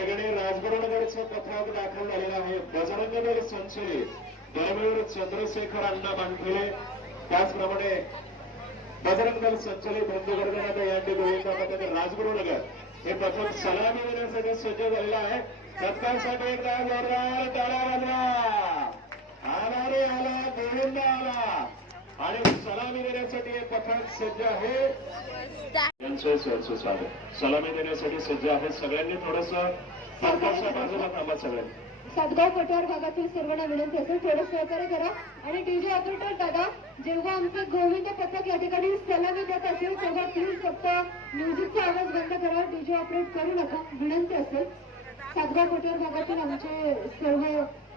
ठिकाणी राजगुरुनगरचं पथक दाखल झालेलं आहे. बजरंग दल संचलित धर्मवीर चंद्रशेखर अण्णा मानखेले त्याचप्रमाणे बजरंग संचलित हिंदू गर्जना या गोविंदा पथक राजगुरुनगर हे पथक सलामी देण्यासाठी सज्ज झालेलं आहे. सत्कारसाठी एकदा जोरदार टाळ्या वाजवा. आला रे आला गोविंद आला. आणि सलामी देण्यासाठी हे पथक सज्ज आहे. यांचं सरचं स्वागत. सलामी देण्यासाठी सज्ज आहेत सगळ्यांनी थोडस बाजूला थांबा सगळ्यांनी सातगाव कटोर भागातील सर्वांना विनंती असेल थोडं सहकार्य करा. आणि डीजे ऑपरेटर दादा जेव्हा आमचं गोविंद पथक या ठिकाणी सलामी देत असेल तेव्हा प्लीज फक्त म्युझिकचा आवाज बंद करा. डीजे ऑपरेट करू नका. विनंती असेल. सातगाव कटोर भागातील आमचे सर्व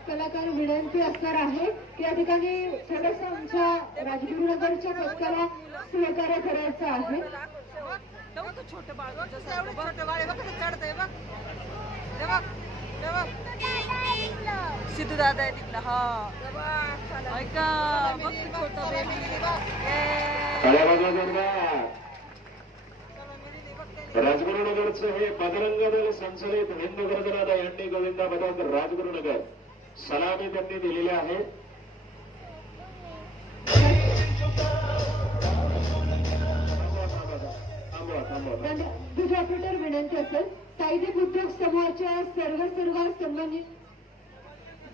कलाकार विनंती असणार आहे. की या ठिकाणी थोडस आमच्या राजगुरुनगरच्या पथकाला सहकार्य करायचं आहे. तेव्हा तो छोटं बाळ एवढं छोटं बाळ आहे बघ कसं चढतंय बघ. ते बघ ते बघ. सिद्धू दादा आहे तिकडं हा. ऐका बघ छोटं बेबी राजगुरुनगरचं हे बजरंग दल संचलित हिंदू गर्दनादा यांनी गोविंदा राजगुरुनगर सलामी त्यांनी दिलेली आहे. विनंती असेल. साहित्यिक उद्योग समूहाच्या सर्व सर्व संबंधित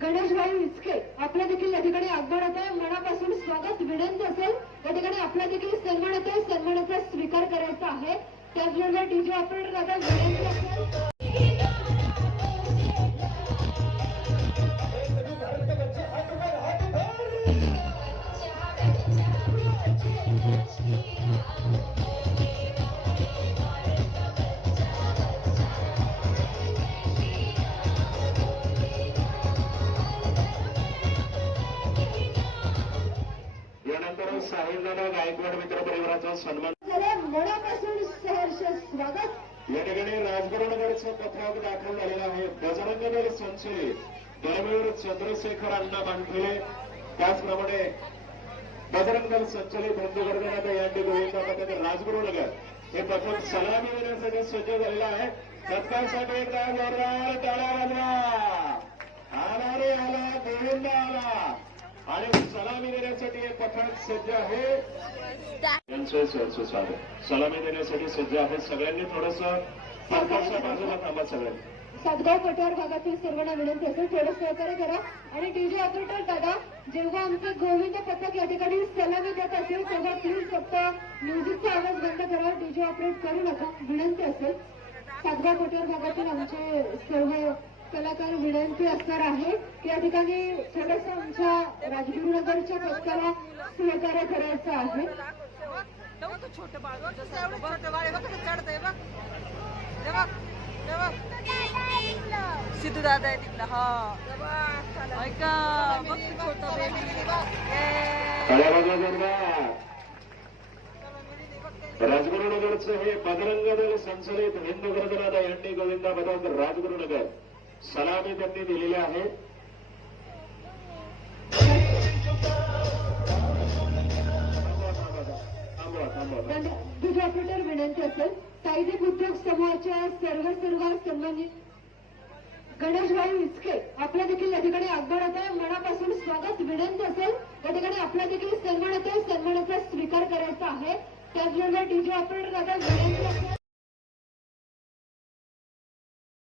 गणेशभाई विचके आपल्या देखील या ठिकाणी आगमन होत आहे मनापासून स्वागत विनंती असेल. या ठिकाणी आपला देखील सन्मान होत आहे सन्मानाचा स्वीकार करायचा आहे. त्याचबरोबर डीजे ऑपरेटर साहिलदादा गायकवाड मित्र परिवाराचा सन्मान. मनापासून सहर्ष स्वागत. या ठिकाणी राजगुरुनगरचं पथक दाखल झालेलं आहे. दल संचलित धर्मवीर चंद्रशेखर अण्णा मानखेले त्याचप्रमाणे बजरंग दल संचलित हिंदू गर्जना या गोविंदा पथक राजगुरुनगर हे पथक सलामी देण्यासाठी सज्ज झालेलं आहे. सत्कारसाठी एकदा जोरदार टाळ्या वाजवा. आला रे आला गोविंद आला. आणि सलामी देण्यासाठी हे पथक सज्ज आहे. स्वागत. सलामी देण्यासाठी सज्ज आहेत सगळ्यांनी थोडस बाजूला थांबा सगळ्यांनी. सातगाव कटोर भागातील सर्वांना विनंती असेल थोडं सहकार्य करा. आणि डीजे ऑपरेटर दादा जेव्हा आमचं गोविंद पथक या ठिकाणी सलामी देत असेल तेव्हा प्लीज फक्त म्युझिकचा आवाज बंद करा. डीजे ऑपरेट करू नका विनंती असेल. सातगाव कटोर भागातील आमचे सर्व कलाकार विनंती असणार आहे. की या ठिकाणी थोडस आमच्या राजगुरुनगरच्या पथकाला सहकार्य करायचं आहे. छोटं बाळ छोटं बघ चढतंय बघ सिद्धू दादा आहे तिकडं हा. ऐका बघ छोटं राजगुरुनगरचं हे बजरंग दल संचलित हिंदू गर्दनादा यांनी गोविंदा पथक राजगुरुनगर. सलामी त्यांनी दिलेल्या आहेत थांबवा विनंती असेल साहित्यिक उद्योग समूहाच्या सर्व सर्व संबंधित गणेशभाई विचके आपल्या देखील या ठिकाणी आगमन होत आहे मनापासून स्वागत विनंती असेल या ठिकाणी आपल्या देखील सन्मान होत आहे सन्मानाचा स्वीकार करायचा आहे. त्याचबरोबर डीजे ऑपरेटर आता विनंती असेल.